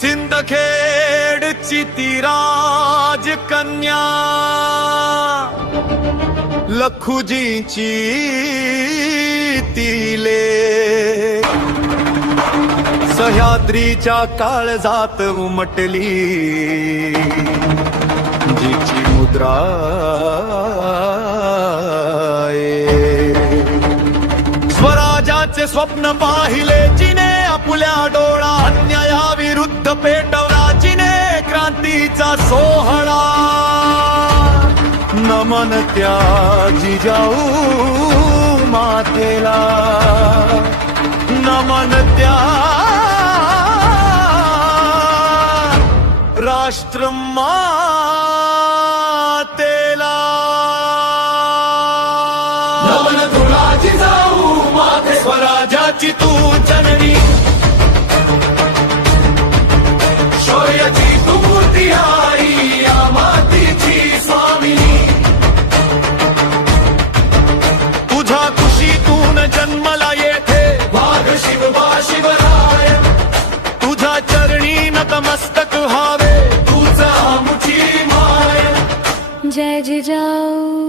सिंदखेडची ती राजकन्या लखुजीची तिले सह्याद्रीच्या काळजात उमटली जिची मुद्रा स्वराज्याचे स्वप्न पाहिले जिने आपुल्या डोळा अन्यायाविरुद्ध पेटवला जिने क्रांतीचा सोहळा नमन त्या जिजाऊ मातेला नमन त्या राष्ट्र मातेला नमन तुला जिजाऊ माते स्वराज्याची तू जननी शौर्याची तू मूर्ती आई या मातीची स्वामिनी तुझ्या कुशीतून जन्मला येथे वाघ शिवबा शिवराय तुझ्या चरणी नतमस्तक व्हावे तुझा मुठी माय जय जिजाऊ